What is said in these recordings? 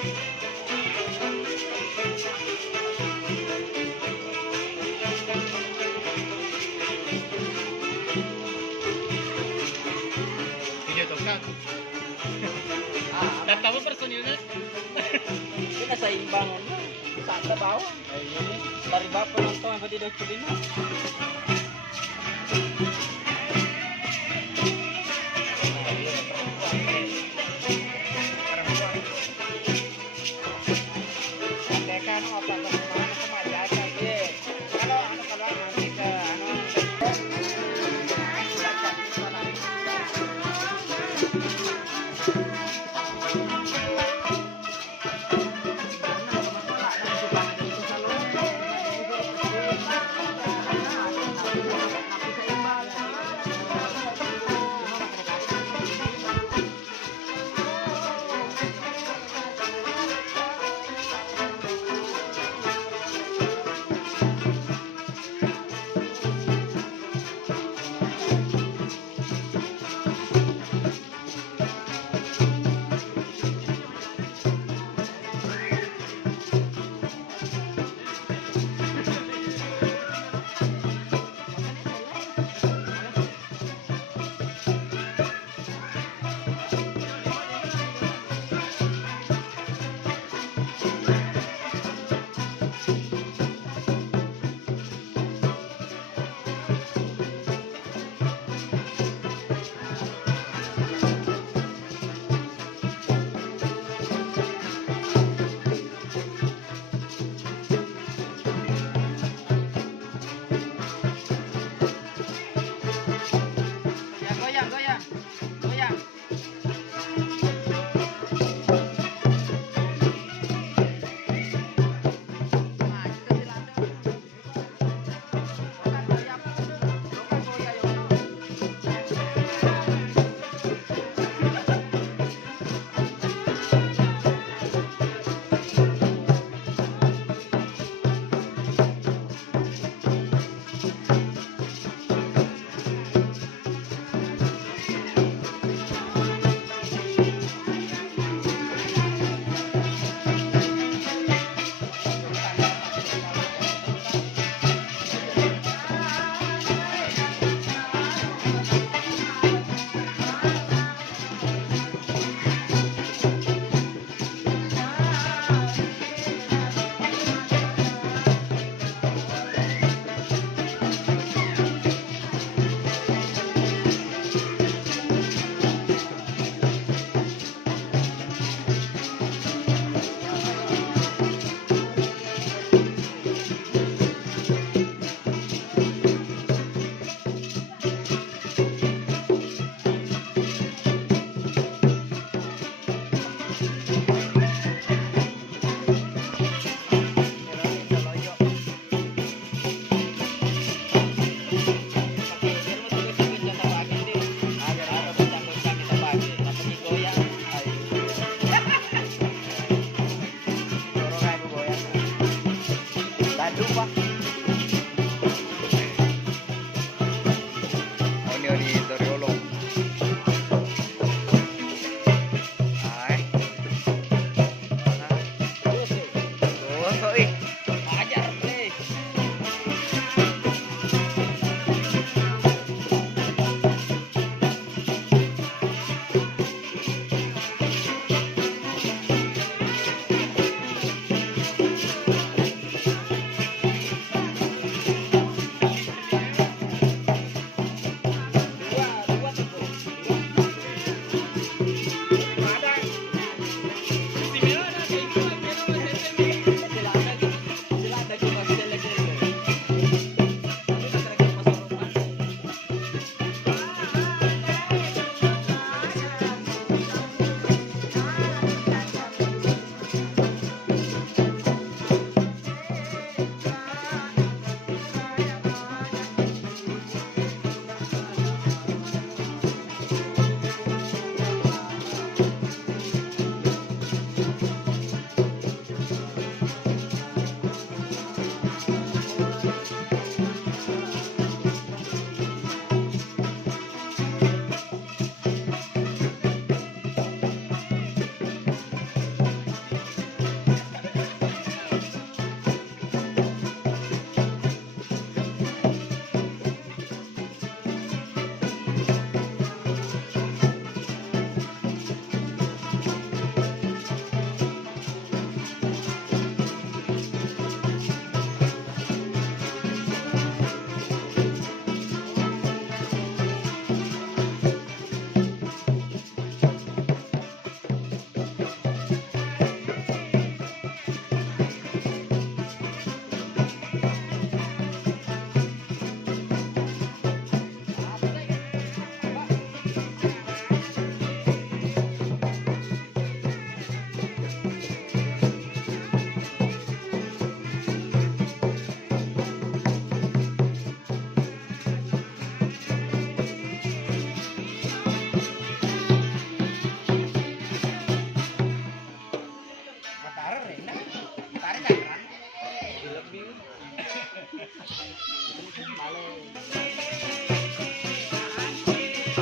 Video tukang. Dan kamu personilnya? Ini keseimbangan. Santa bawah. Dari bapak penonton apa tidak kulina. Kan apa kemana kemari aja deh. Kalau nanti ke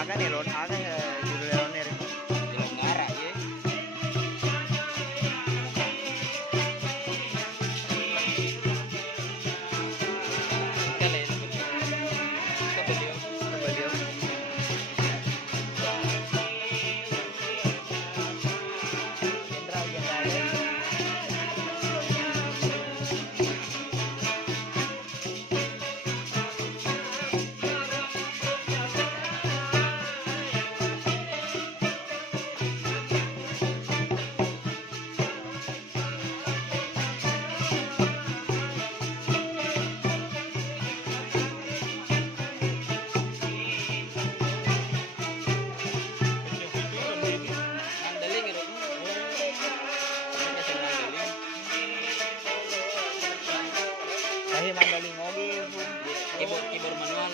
Aga nih Ron, aga judul Ronir. Jalan ngarah ya. Kalian beliau. Beliau. Jenderal. Mandaling gitu. Kasih mandaling. Kahit mandaling oge pun. Keyboard manual.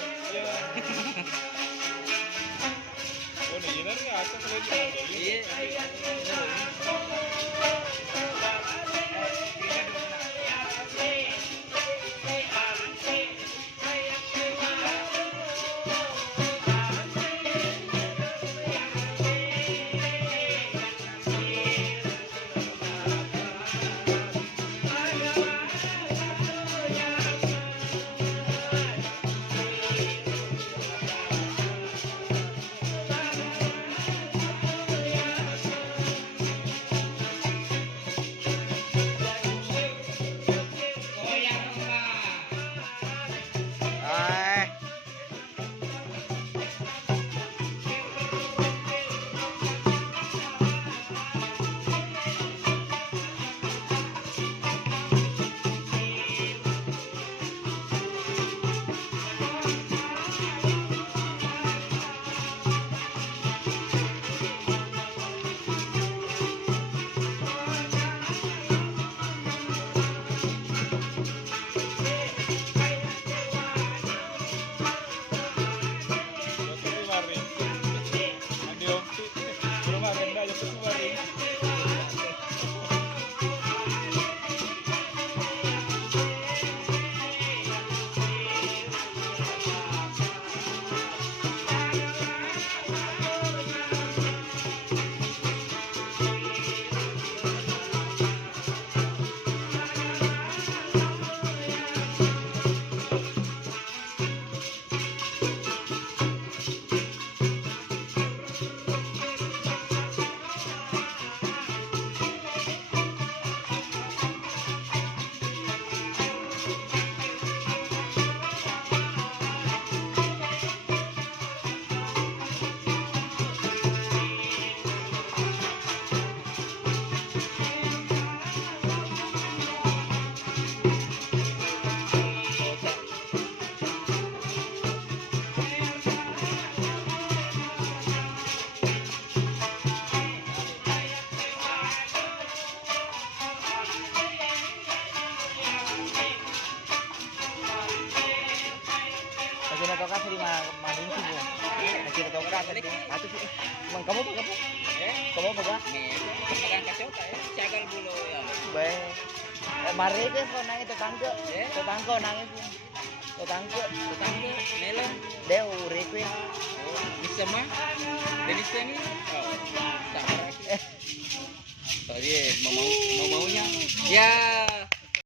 Oh, nih benar nggak asal kalau di Mandailing? Iya. Ay. Yo tuh kemarin, andi opsi, kemarin dah yo tuh kemarin. Kasi natoka sa manin sih bu. Kasi natoka sa di. Atu sih. Mang kamu ba kamu? Kamu ba ka? Pegang kacau kayak cagal bulu ya. Bae. Mari ke so nangis tetangga. Eh? Tetangga nangis. Tetangga. Tetangga, melon. Dia request. Oh, bisa mah. Jenisnya nih. Oh, tak. Tadi mau maunya. Ya,